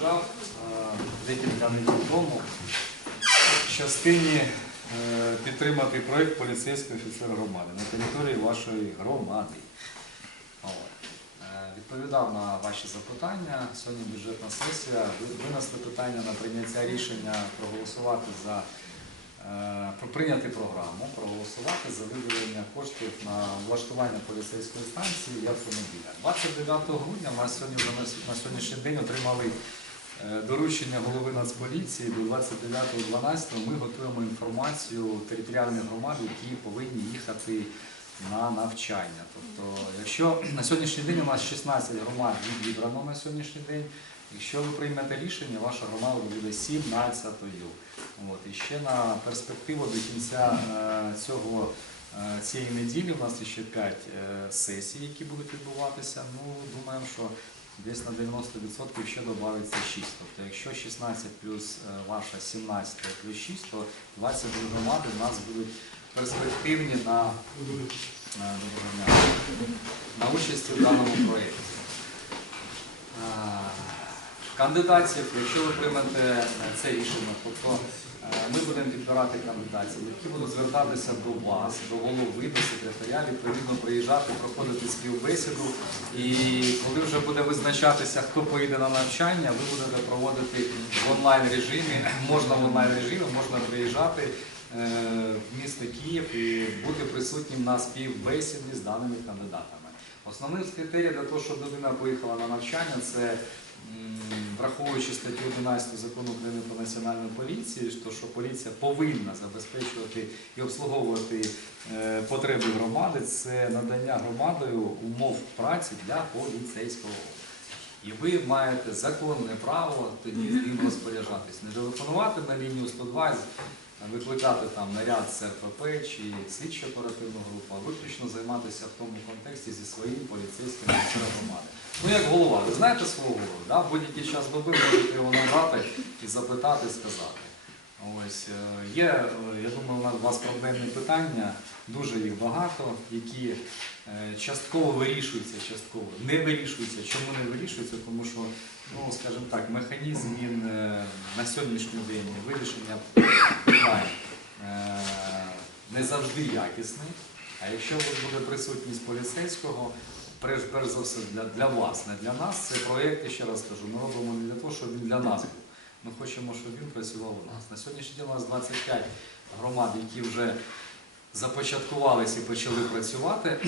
приїжджав е, декілька неділь тому в частині е, підтримати проєкт поліцейський офіцер громади на території вашої громади. Е, Відповідав на ваші запитання. Сьогодні бюджетна сесія. Винесли питання на прийняття рішення проголосувати за прийняти програму, проголосувати за виділення коштів на влаштування поліцейської станції і автомобіля. 29 грудня ми сьогодні на сьогоднішній день отримали доручення голови Нацполіції до 29.12 ми готуємо інформацію територіальних громад, які повинні їхати на навчання. Тобто, якщо на сьогоднішній день у нас 16 громад відібрано на сьогоднішній день, якщо ви приймете рішення, ваша громада буде 17-ю. От, і ще на перспективу до кінця е, цього, е, цієї неділі у нас ще 5 сесій, які будуть відбуватися. Ну, думаємо, що десь на 90% ще додається 6. Тобто, якщо 16 плюс е, ваша 17 плюс 6, то 22 громади у нас будуть перспективні на, е, на участі в даному проєкті. Е, Кандидатів, якщо ви приймете це рішення, тобто ми будемо підбирати кандидатів, які будуть звертатися до вас, до голови, до секретаря, відповідно приїжджати, проходити співбесіду. І коли вже буде визначатися, хто поїде на навчання, ви будете проводити в онлайн режимі. Можна в онлайн режимі, можна приїжджати е, в місто Київ і бути присутнім на співбесіді з даними кандидатами. Основним з критерій для того, щоб людина поїхала на навчання, це враховуючи статтю 11 закону України про національну поліцію, то що поліція повинна забезпечувати і обслуговувати е, потреби громади, це надання громадою умов праці для поліцейського. І ви маєте законне право тоді з ним розпоряджатись. Не телефонувати на лінію 102, викликати там наряд з чи слідчо оперативну групу, а виключно займатися в тому контексті зі своїм поліцейським громади. Ну як голова, ви знаєте свого голову, да? будь-який час доби можете його набрати і запитати, сказати. Ось е, є, е, я думаю, у нас проблемні питання, дуже їх багато, які е, частково вирішуються, частково не вирішуються. Чому не вирішуються? Тому що, ну скажімо так, механізм він е, на сьогоднішній день вирішення питань е, не завжди якісний. А якщо буде присутність поліцейського, перш, перш за все для, для вас, не для нас, цей проєкт, я ще раз кажу, ми робимо не для того, щоб він для нас був. Ми хочемо, щоб він працював у нас. На сьогоднішній день у нас 25 громад, які вже започаткувалися і почали працювати.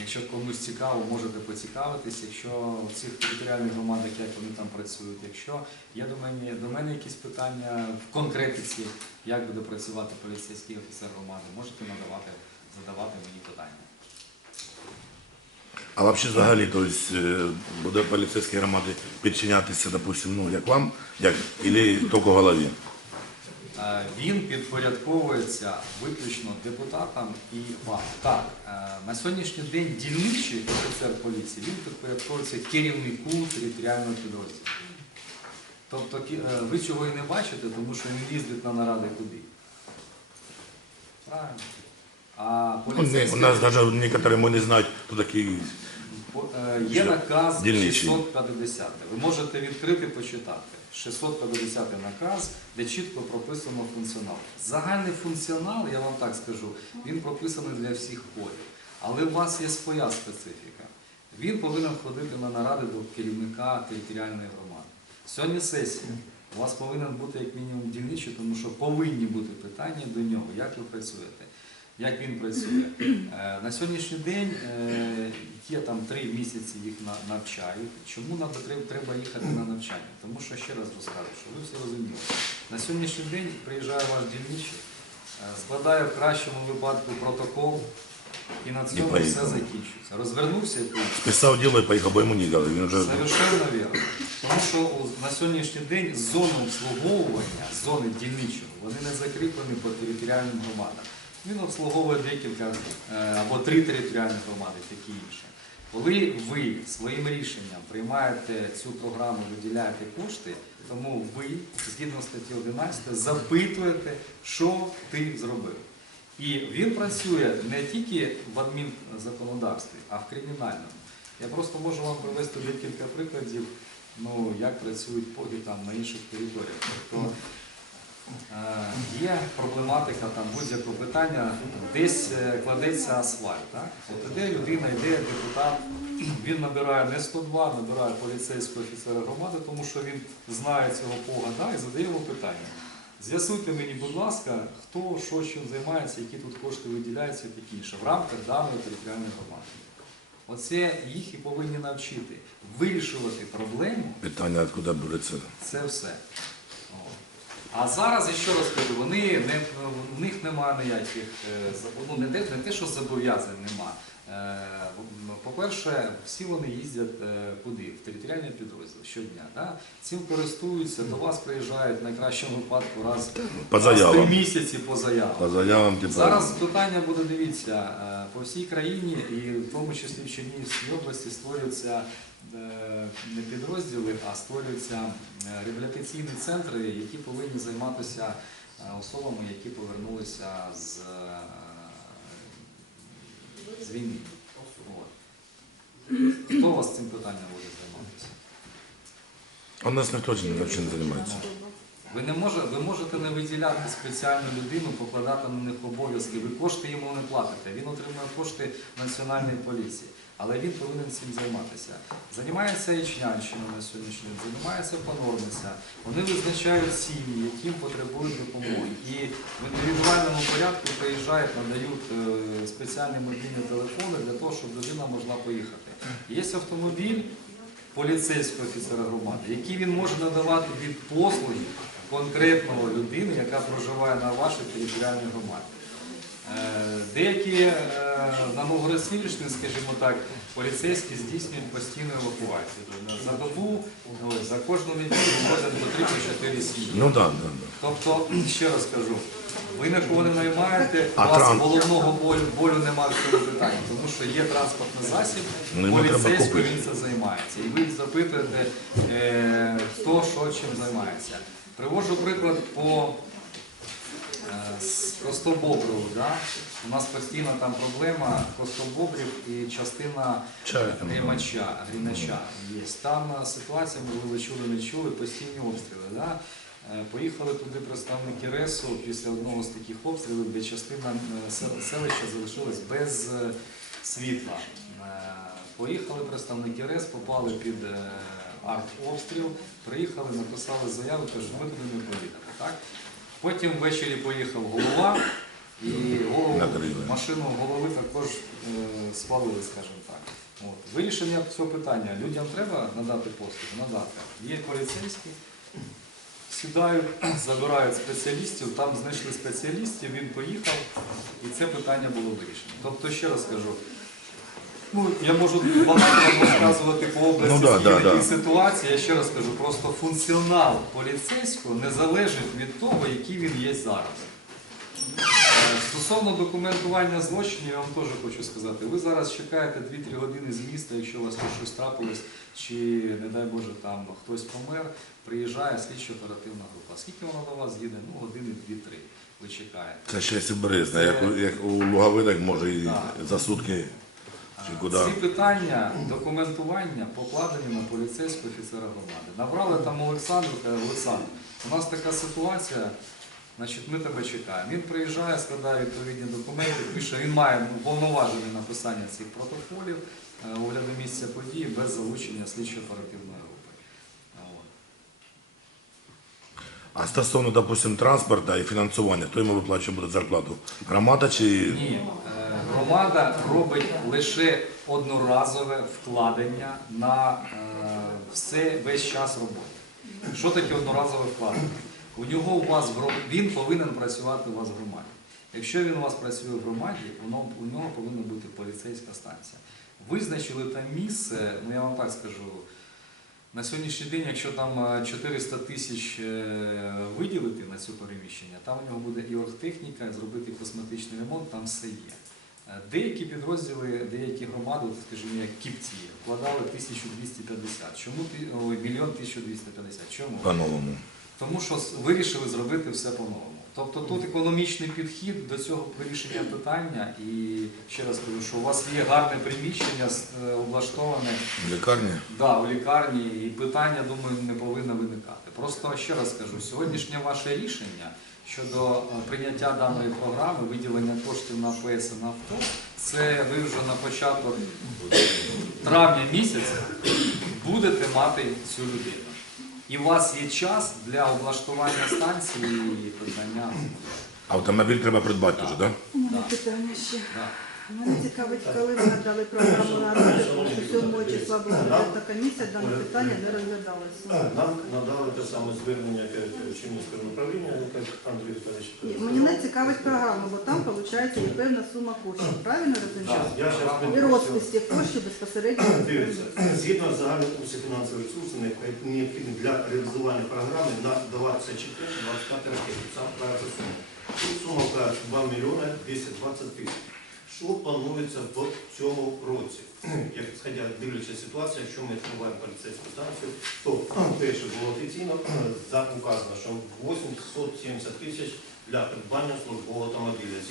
Якщо комусь цікаво, можете поцікавитись. Якщо в цих територіальних громадах, як вони там працюють, якщо є до мене, до мене якісь питання в конкретиці, як буде працювати поліцейський офіцер громади, можете надавати, задавати мені питання. А взагалі взагалі, то е, буде поліцейські громади підчинятися, допустим, ну, як вам, як, или тільки голові? Е, Він підпорядковується виключно депутатам і вам. Так, е, на сьогоднішній день дільничий офіцер поліції він підпорядковується керівнику територіального підрозділу. Тобто е, ви цього і не бачите, тому що він їздить на наради куди. Правильно. А Ну, поліцейський у нас навіть ми не знають, хто такий. Е, Є наказ 650. Ви можете відкрити почитати. 650 наказ, де чітко прописано функціонал. Загальний функціонал, я вам так скажу, він прописаний для всіх ходів. Але у вас є своя специфіка. Він повинен ходити на наради до керівника територіальної громади. Сьогодні сесія. У вас повинен бути як мінімум дільничий, тому що повинні бути питання до нього, як ви працюєте, як він працює. Е, На сьогоднішній день е, є там три місяці їх навчають. Чому треба, їхати на навчання? Тому що ще раз розкажу, що ви все розуміли. На сьогоднішній день приїжджає ваш дільничий, е, складає в кращому випадку протокол, і на цьому поїхав. все закінчується. Розвернувся і поїхав. Писав діло і поїхав, бо йому ніколи. Він вже Совершенно вірно. Тому що на сьогоднішній день зони обслуговування, зони дільничого, вони не закріплені по територіальним громадам. Він обслуговує декілька е, або три територіальні громади, такі інше. Коли ви своїм рішенням приймаєте цю програму, виділяєте кошти, тому ви, згідно статті 11, запитуєте, що ти зробив. І він працює не тільки в адмінзаконодавстві, а в кримінальному. Я просто можу вам привести декілька прикладів ну, як працюють поги там на інших територіях. Тобто є проблематика там будь-якого питання, десь е, кладеться асфальт. Так? От іде людина, йде депутат, він набирає не 102, набирає поліцейського офіцера громади, тому що він знає цього пога да, і задає йому питання. З'ясуйте мені, будь ласка, хто що чим займається, які тут кошти виділяються і таке інше в рамках даної територіальної громади. Оце їх і повинні навчити вирішувати проблему Питання, откуда береться. це все. А зараз, я ще раз кажу, вони не, в них немає ніяких, е, ну, не, те, не те, що зобов'язань нема. Е, По-перше, всі вони їздять е, куди? В територіальний підрозділ щодня. Да? Цим користуються, до вас приїжджають в найкращому випадку раз, По раз три місяці по заявам. По заявам, типу, Зараз питання буде дивіться по всій країні, і в тому числі в Чернігівській області створюються не підрозділи, а створюються е, реабілітаційні центри, які повинні займатися е, особами, які повернулися з, е, з війни. Хто у вас цим питанням буде займатися? у нас ніхто не займається. Ви не може, ви можете не виділяти спеціальну людину, покладати на них обов'язки. Ви кошти йому не платите. Він отримує кошти Національної поліції, але він повинен цим займатися. Займається Ічнянщина на сьогоднішній день, займається Понорниця. Вони визначають сім'ї, яким потребують допомоги. І в індивідуальному порядку приїжджають, надають е, спеціальні мобільні телефони для того, щоб людина могла поїхати. Є автомобіль поліцейського офіцера громади, який він може надавати від послуги конкретного людини, яка проживає на вашій територіальній громаді. Е, Деякі е, на Новгород-Сіверщині, скажімо так, поліцейські здійснюють постійну евакуацію. Тобто За добу, за кожну неділю вводять по 3-4 сім'ї. Ну так, так, так. Тобто, ще раз кажу, ви нікого не наймаєте, у А вас тран- головного болю, болю немає в цьому питанні, тому що є транспортний засіб, Ну, йому треба поліцейський купити. він це займається. І ви запитуєте, е, хто що чим займається. Приводжу приклад по е. Да? У нас постійно там проблема Костобобрів і частина Грімача, Грімача є. Там е, ситуація, можливо, чули, не чули, постійні обстріли. Да? Е, Поїхали туди представники РЕСу після одного з таких обстрілів, де частина селища залишилась без світла. Поїхали представники РЕС, попали під артобстріл, приїхали, написали заяву, кажуть, ми туди не поїдемо. Так? Потім ввечері поїхав голова, і голову, машину голови також е, спалили, скажімо так. От. Вирішення цього питання. Людям треба надати послуги, надати. Є поліцейські, сідають, забирають спеціалістів, там знайшли спеціалістів, він поїхав, і це питання було вирішено. Тобто, ще раз кажу, ну, я можу багато вам розказувати по області Ну, да, да, да. ситуацій, я ще раз кажу, просто функціонал поліцейського не залежить від того, який він є зараз. Е, Стосовно документування злочинів, я вам теж хочу сказати, ви зараз чекаєте 2-3 години з міста, якщо у вас тут щось трапилось, чи, не дай Боже, там хтось помер, приїжджає слідчо-оперативна група. Скільки вона до вас їде? Ну, години 2-3. Ви чекаєте. Це ще Сибиризна, як, у- як у Луговинах може і Так. за сутки. Ці питання документування покладені на поліцейського офіцера громади. Набрали там Олександру, каже, Олександр, у нас така ситуація, значить, ми тебе чекаємо. Він приїжджає, складає відповідні документи, пише, він має повноваження написання цих протоколів е, огляду місця події без залучення слідчо-оперативної групи. А стосовно, допустим, транспорту і фінансування, хто йому виплачує буде зарплату? Громада чи Ні, е, громада робить лише одноразове вкладення на е, все весь час роботи. Що таке одноразове вкладення? У нього у вас він повинен працювати у вас в громаді. Якщо він у вас працює в громаді, воно у нього повинна бути поліцейська станція. Визначили там місце, ну я вам так скажу. На сьогоднішній день, якщо там е, 400 тисяч е, виділити на це переміщення, там у нього буде і оргтехніка, зробити косметичний ремонт, там все є. Е, Деякі підрозділи, деякі громади, скажімо, як Кіпці, вкладали 1250. Чому мільйон 1250? Чому? по-новому? Тому що вирішили зробити все по-новому. Тобто тут економічний підхід до цього вирішення питання. І ще раз кажу, що у вас є гарне приміщення е, облаштоване Лікарні? да, у лікарні, і питання, думаю, не повинно виникати. Просто ще раз кажу, сьогоднішнє ваше рішення щодо е, прийняття даної програми, виділення коштів на ПС і на авто, це ви вже на початок травня місяця будете мати цю людину. І у вас є час для облаштування станції і придбання. Автомобіль треба придбати вже, так? У питання ще. Да. Мене цікавить, коли ви надали програму на тому що 7 числа була бюджетна комісія, дане питання не розглядалося. Нам надали те саме звернення Чернівського управління, як Андрій Віталійович. І Мене цікавить програма, бо там, виходить, є певна сума коштів. Правильно розумію? І розпис цих коштів безпосередньо. Дивіться, згідно з загальним курсу фінансових ресурсів, необхідні для реалізування програми на 24-25 років. Сам правильна сума. Сума вкладає 2 мільйони 220 тисяч. Що планується в цьому році? Як сходя дивлячись ситуацію, якщо ми відкриваємо поліцейську станцію, то перше було офіційно за- указано, що 870 тисяч для придбання службового автомобіля. З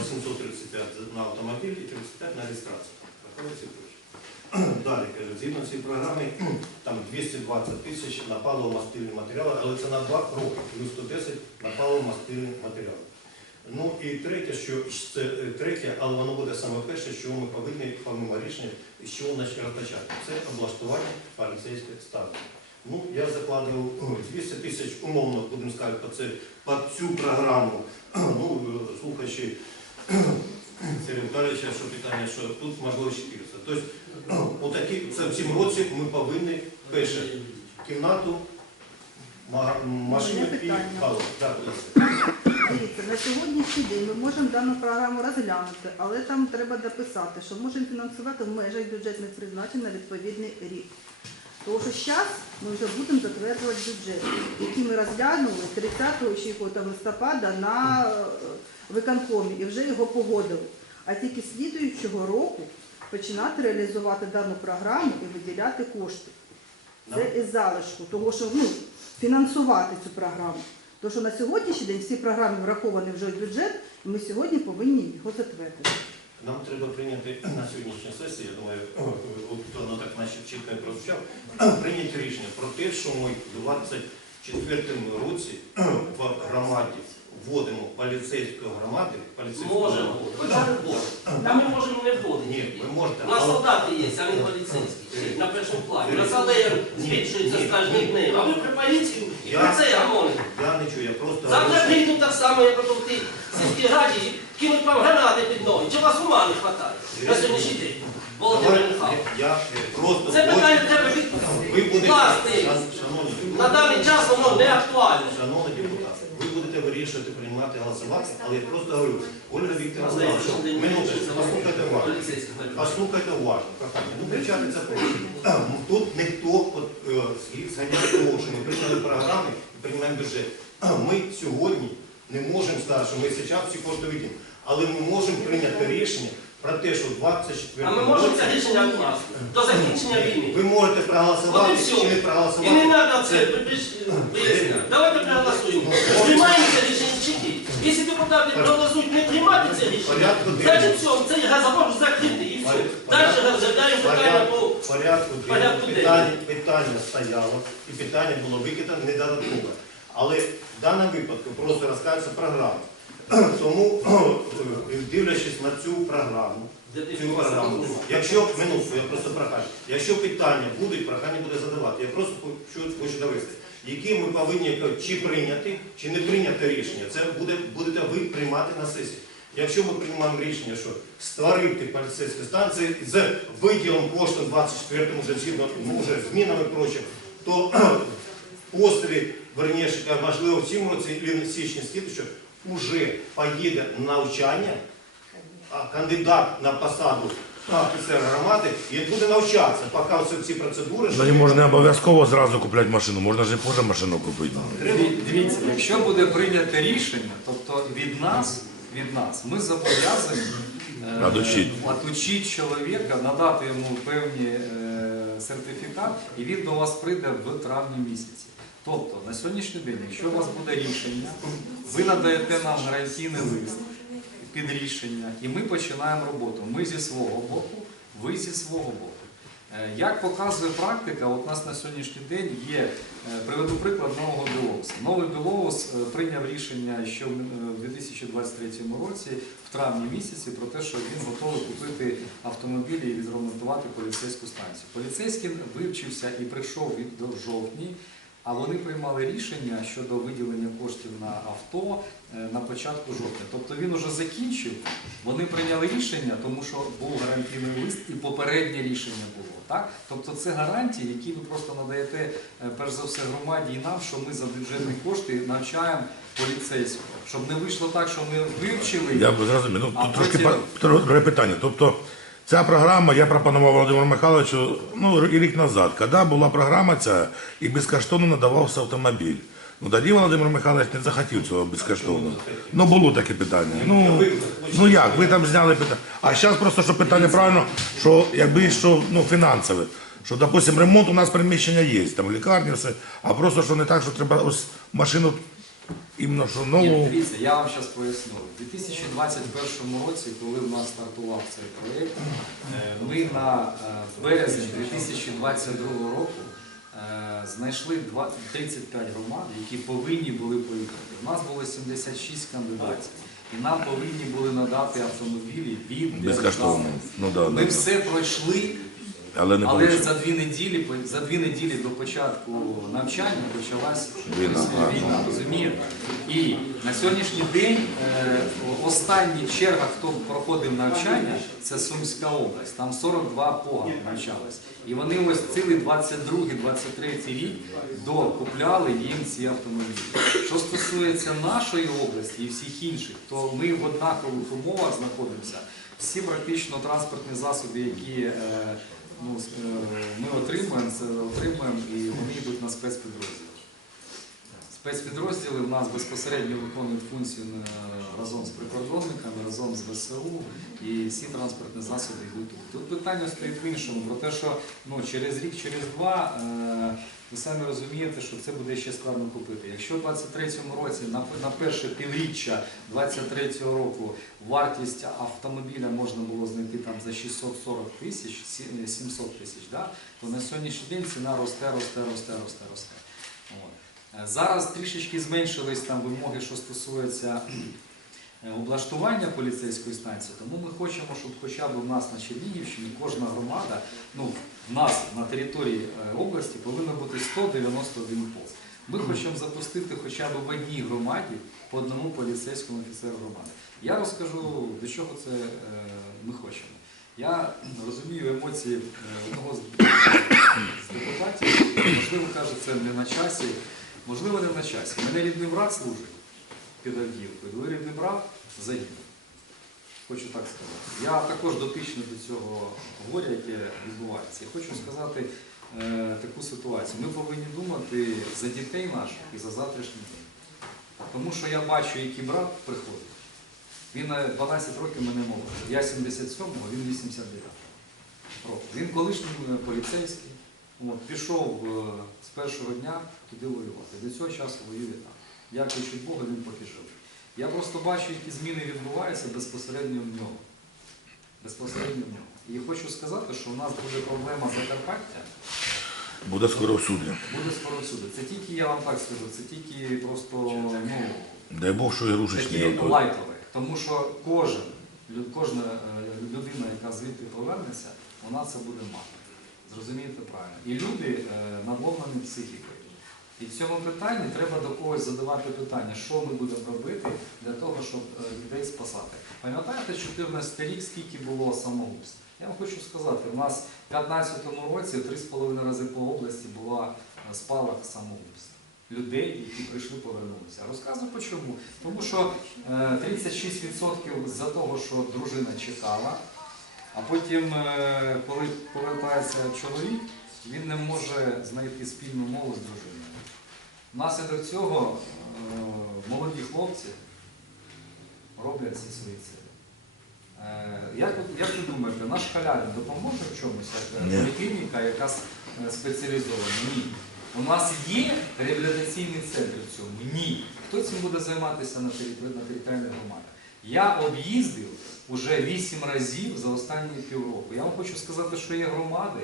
835 на автомобіль і 35 на реєстрацію. Далі кажу, згідно цієї програми, там 220 тисяч на паливо-мастильні матеріали, але це на два роки, плюс 110 на паливо-мастильні. Ну і третє, що це е, третє, але воно буде саме перше, що ми повинні помимо рішення, з чого розпочати. Це облаштування поліцейських станцій. Ну, я закладував 200 тисяч, умовно, будемо сказати, по, це, по цю програму. Ну, е, слухаючи Сергія Віталійовича, що питання, що тут можливо 400. Тобто, отакі, це в цьому році ми повинні перше кімнату, ма- машину і Олеся. Дивіться, на сьогоднішній день ми можемо дану програму розглянути, але там треба дописати, що можемо фінансувати в межах бюджетних призначень на відповідний рік. Тому що зараз ми вже будемо затверджувати бюджет, який ми розглянули 30 чи листопада на е, виконкомі і вже його погодили. А тільки слідуючого року починати реалізувати дану програму і виділяти кошти. Це із залишку, того що ну, фінансувати цю програму. Тому що на сьогоднішній день всі програми враховані вже в бюджет, і ми сьогодні повинні його затвердити. Нам треба прийняти на сьогоднішній сесії, я думаю, воно так наче чітко і прозвучав, прийняти рішення про те, що ми в 24 році в громаді вводимо поліцейську громади, поліцейську Можемо, громаду. бажано вводити. А ми можемо не вводити. Ні, ви можете, У нас але солдати є, а не поліцейські. На першому плані. На салеєр збільшується з кожним днем. А ви при поліцію і Я- про це я говорю. я не чую, я просто Завтра прийдуть так само, як ото в тій сільській раді, і кинуть вам гранати під ноги. Чи вас ума не вистачає на сьогоднішній день? Володимир Михайлович. я просто Це питання хочу- треба ви будете, шан- шановні На даний час воно не актуальне. Шановні будете вирішувати, приймати, голосувати, але я просто говорю, Ольга Вікторовна, знала, що минуточку, послухайте уважно. Послухайте уважно, прохання. Ну, кричати це просто. Тут ніхто е, слід зганяє того, що ми прийняли програми і приймаємо бюджет. Ми сьогодні не можемо сказати, що ми зараз всі кошти виділимо, але ми можемо прийняти рішення про те, що в 24 А ми можемо це рішення відкласти до закінчення війни. ви можете проголосувати От і все. чи не І не проголосувати. треба це виясняти. Давайте проголосуємо. Приймаємо це рішення чи ні. Якщо депутати проголосують не приймати це рішення, Порядку денного. значить все, цей газовод закритий і все. Далі розглядаємо питання по Порядку, порядку питання, питання стояло і питання було викидано не додаткове. Але в даному випадку просто розказується програма. Тому, е, дивлячись на цю програму, цю програму, якщо минутку, я просто прохаю, якщо питання будуть, прохання буде задавати. Я просто хочу, хочу довести, які ми повинні чи прийняти, чи не прийняти рішення. Це буде, будете ви приймати на сесії. Якщо ми приймаємо рішення, що створити поліцейські станції з виділом коштів 24-му вже згідно ну, вже змінами прочим, то після, верніше, можливо, в цьому році і в січні слідчого вже поїде на навчання, а кандидат на посаду офіцера громади і буде навчатися, поки ці процедури. Ну, можна обов'язково зразу купляти машину, можна ж і позже машину купити. Дивіться, якщо буде прийнято рішення, тобто від нас, від нас, ми зобов'язані е, отучити чоловіка, надати йому певні е, сертифікат, і він до вас прийде в травні місяці. Тобто на сьогоднішній день, якщо у вас буде рішення, ви надаєте нам гарантійний лист під рішення, і ми починаємо роботу. Ми зі свого боку, ви зі свого боку. Е, Як показує практика, от у нас на сьогоднішній день є, е, приведу приклад нового білоуса. Новий білоус е, прийняв рішення, що в е, 2023 році, в травні місяці, про те, що він готовий купити автомобілі і відремонтувати поліцейську станцію. Поліцейський вивчився і прийшов до жовтні. А вони приймали рішення щодо виділення коштів на авто е, на початку жовтня. Тобто він уже закінчив, вони прийняли рішення, тому що був гарантійний лист і попереднє рішення було. Так? Тобто це гарантії, які ви просто надаєте, е, перш за все, громаді і нам, що ми за бюджетні кошти навчаємо поліцейського. Щоб не вийшло так, що ми вивчили. Я б зрозумів. Ну, А трошки потім- питання. Тобто, ця програма я пропонував Володимиру Михайловичу ну, рік назад, коли була програма ця і безкоштовно надавався автомобіль. Ну тоді Володимир Михайлович не захотів цього безкоштовно. Ну було таке питання. Ну, ну як, ви там зняли питання. А зараз просто що питання правильно, що якби що ну, фінансове. Що, допустим, ремонт у нас приміщення є, там лікарні, все, а просто що не так, що треба ось машину іменно що Ні, нову. дивіться, я вам зараз поясню. У 2021 році, коли в нас стартував цей проєкт, е, ми на е, березень 2022 року е, знайшли два- 35 громад, які повинні були поїхати. У нас було 76 кандидатів. І нам повинні були надати автомобілі від Безкоштовно. Ну, да, Ми да, все пройшли, Але не але вийшло. за дві неділі, за дві неділі до початку навчання почалась Війна, війна, розумієте? І на сьогоднішній день е, останній черга, хто проходив навчання, це Сумська область. Там 42 пога навчалось. І вони ось цілий 22-23 рік докупляли їм ці автомобілі. Що стосується нашої області і всіх інших, то ми в однакових умовах знаходимося. Всі практично транспортні засоби, які е, ну, е, ми отримуємо, це отримуємо і вони йдуть на спецпідрозділи. Спецпідрозділи в нас безпосередньо виконують функцію разом з прикордонниками, разом з ВСУ, і всі транспортні засоби йдуть тут. Тут питання стоїть в іншому, про те, що ну, через рік, через два е, ви самі розумієте, що це буде ще складно купити. Якщо в 23-му році, на, перше півріччя 23-го року вартість автомобіля можна було знайти там за 640 тисяч, сі- 700 тисяч, да? то на сьогоднішній день ціна росте, росте, росте, росте, росте. Зараз трішечки зменшились там вимоги, що стосуються е, облаштування поліцейської станції, тому ми хочемо, щоб хоча б у нас на Чернігівщині кожна громада, ну, в нас на території е, області повинно бути 191 пост. Ми хочемо запустити хоча б в одній громаді по одному поліцейському офіцеру громади. Я розкажу, до чого це е, ми хочемо. Я розумію емоції одного з депутатів, можливо, каже, це не на часі, можливо, не на часі. Мене рідний брат служить під Авдіївкою, ви рідний брат загинув. Хочу так сказати. Я також дотичний до цього горя, яке відбувається. Я хочу сказати е, таку ситуацію. Ми повинні думати за дітей наших і за завтрашній день. Тому що я бачу, який брат приходить. Він 12 років мене молодший. Я 77-го, він 89-го. року. Він колишній е, поліцейський. От, пішов е, з першого дня туди воювати. До цього часу воює там. Дякуючи Богу, він поки жив. Я просто бачу, які зміни відбуваються безпосередньо в нього. Безпосередньо в нього. І хочу сказати, що у нас буде проблема Закарпаття, Буде скоро в суді. буде скоро всюди. Це тільки, я вам так скажу, це тільки просто ну, Дай Бог, що ігрушечні. такі ото. лайтове. Тому що кожен, кожна е, людина, яка звідти повернеться, вона це буде мати. Зрозумієте правильно. І люди е, надломлені психікою. І в цьому питанні треба до когось задавати питання, що ми будемо робити для того, щоб е, людей спасати. Пам'ятаєте, 14 рік, скільки було самогубств? Я вам хочу сказати, у нас в 2015 році 3,5 рази по області була е, спалах самогубств. Людей, які прийшли, повернулися. Розказую чому. Тому що е, 36% за того, що дружина чекала, а потім, е, коли повертається чоловік, він не може знайти спільну мову з дружиною. Внаслідок цього е, молоді хлопці роблять ці свої цілі. Е, Як, ви- як ви думаєте, наш халявін допоможе в чомусь, як поліклініка, яка спеціалізована? Ні. У нас є реабілітаційний центр в цьому? Ні. Хто цим буде займатися на територіальних громадах? Я об'їздив уже вісім разів за останні півроку. Я вам хочу сказати, що є громади,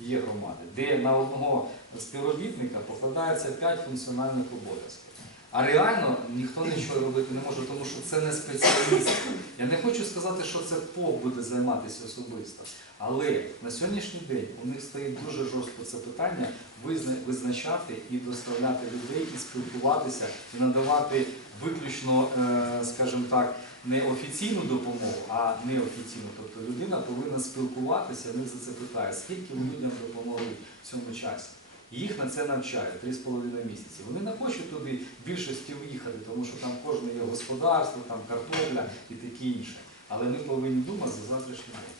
є громади, де на одного співробітника покладається 5 функціональних обов'язків. А реально ніхто нічого робити не може, тому що це не спеціаліст. Я не хочу сказати, що це ПОП буде займатися особисто. Але на сьогоднішній день у них стоїть дуже жорстко це питання визна- визначати і доставляти людей, і спілкуватися, і надавати виключно, е, скажімо так, не офіційну допомогу, а неофіційну. Тобто людина повинна спілкуватися, в них за це питає, скільки ви людям допомогли в цьому часі. Їх на це навчають 3,5 місяці. Вони не хочуть туди більшості виїхати, тому що там кожне є господарство, там картопля і таке інше. Але ми повинні думати за завтрашній день.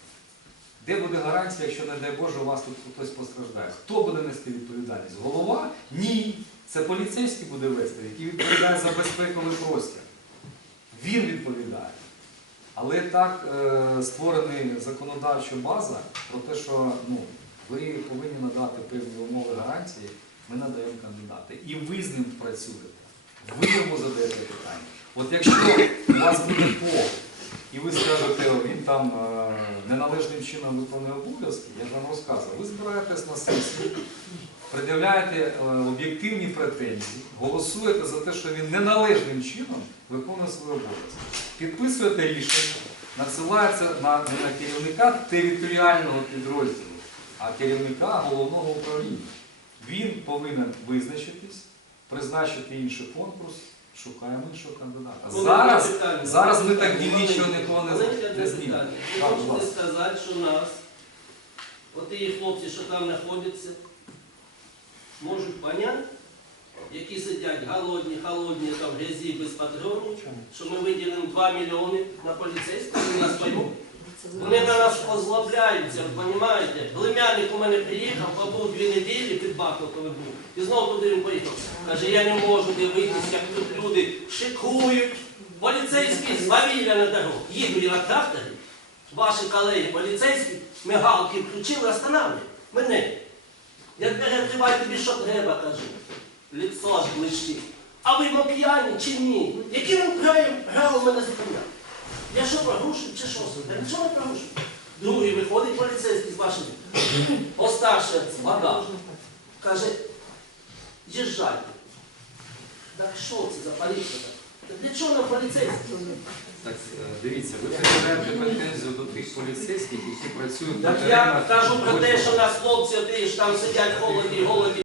Де буде гарантія, якщо, не дай Боже, у вас тут хтось постраждає? Хто буде нести відповідальність? Голова? Ні. Це поліцейський буде вести, який відповідає за безпековий простір. Він відповідає. Але так е, створена законодавча база про те, що ну, ви повинні надати певні умови гарантії, ми надаємо кандидата. І ви з ним працюєте. Ви йому задаєте питання. От якщо у вас буде ПО, і ви скажете, він там е, неналежним чином виконує обов'язки, я вам розказував, ви збираєтесь на сесію, пред'являєте е, об'єктивні претензії, голосуєте за те, що він неналежним чином виконує свої обов'язки. Підписуєте рішення, надсилається на, не на керівника територіального підрозділу, а керівника головного управління. Він повинен визначитись, призначити інший конкурс, шукаємо іншого кандидата. Ну, Зараз, питання. зараз ми так дільничого Маленьке- нікого не, питання. Ви хочете сказати, що нас, от ті хлопці, що там знаходяться, можуть поняти, які сидять голодні, холодні, там, грязі, без патронів, що ми виділимо 2 мільйони на поліцейських, вони нас поймуть. Вони на нас озлобляються, розумієте? Глимяник у мене приїхав, побув дві неділі під Бахмутом був. І знову туди він поїхав. Каже, я не можу дивитися, як тут люди шикують. Поліцейські свавілля на дорогу. Їду на тракторі, ваші колеги поліцейські, мигалки включили, останавливають. Мене. Я відкриваю тобі, що треба, кажу. Лицо аж блищить. А ви п'яні чи ні? Грає, грав мене зупиняв? Я що прогушую чи що? Я нічого не прогушую. Другий виходить поліцейський з вашим. Постарше вода. Каже, їжджайте. Так що це за поліція? Для чого нам поліцейські? Так, е, дивіться, ви пред'являєте претензію до тих поліцейських, які працюють Так я кажу про те, що нас хлопці, ж там сидять холоді, голоді,